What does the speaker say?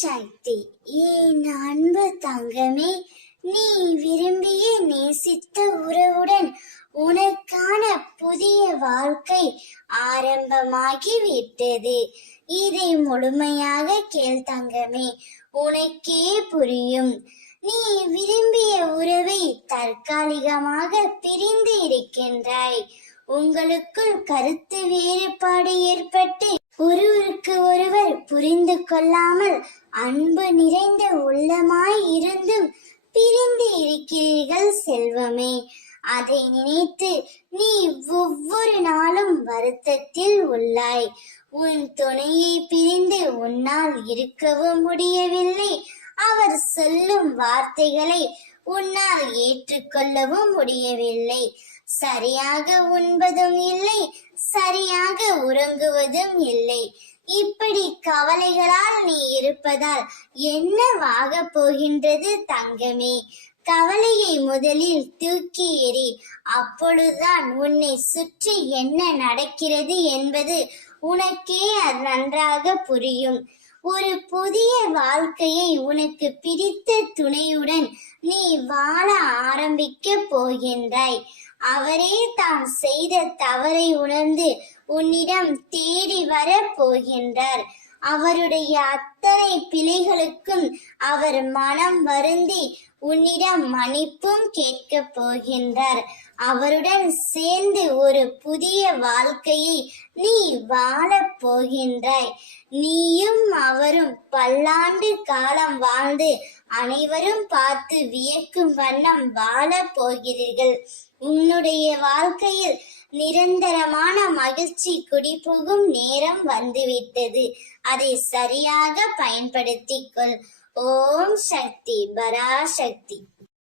சக்தி. என் அன்பு தங்கமே, நீ விரும்பிய நேசித்த உறவுடன் உனக்கான புதிய வாழ்க்கை ஆரம்பமாகிவிட்டது. இதை முழுமையாக கேள் தங்கமே, உனக்கே புரியும். நீ விரும்பிய உறவை தற்காலிகமாக பிரிந்து இருக்கின்றாய். உங்களுக்குள் கருத்து வேறுபாடு ஏற்பட்டு ஒருவருக்கு ஒருவர் புரிந்து கொள்ளாமல் அன்பு நிறைந்த உள்ளமாய் இருந்தும் பிரிந்து இருக்கிறீர்கள் செல்வமே. அதை நினைத்து நீ ஒவ்வொரு நாளும் வருத்தத்தில் உள்ளாய். உன் துணையை பிரிந்து உன்னால் இருக்கவும் முடியவில்லை. அவர் சொல்லும் வார்த்தைகளை உன்னால் ஏற்றுக்கொள்ளவும் முடியவில்லை. சரியாக உண்பதும் இல்லை, சரியாக உறங்குவதும் இல்லை. இப்படி கவலைகளால் நீ இருப்பதால் என்னவாக போகின்றது தங்கமே? கவலையை முதலில் தூக்கி எறி. அப்பொழுதுதான் உன்னை சுற்றி என்ன நடக்கிறது என்பது உனக்கே நன்றாக புரியும். ஒரு புதிய வாழ்க்கையை உனக்கு பிடித்த துணையுடன் நீ வாழ ஆரம்பிக்க போகின்றாய். அவரே தாம் செய்த தவறை உணர்ந்து உன்னிடம் தேடி வர போகின்றார். அவருடைய அத்தனை பிழைகளுக்கும் அவர் மனம் வருந்தி உன்னிடம் மன்னிப்பும் கேட்க போகின்றார். அவருடன் சேர்ந்து ஒரு புதிய வாழ்க்கையை நீ வாழப் போகின்றாய். நீயும் அவரும் பல்லாண்டு காலம் வாழ்ந்து அனைவரும் பார்த்து வியக்கும் வண்ணம் வாழப் போகிறீர்கள். உன்னுடைய வாழ்க்கையில் நிரந்தரமான மகிழ்ச்சி குடிபோகும் நேரம் வந்துவிட்டது. அதை சரியாக பயன்படுத்திக் கொள். ஓம் சக்தி, பராசக்தி.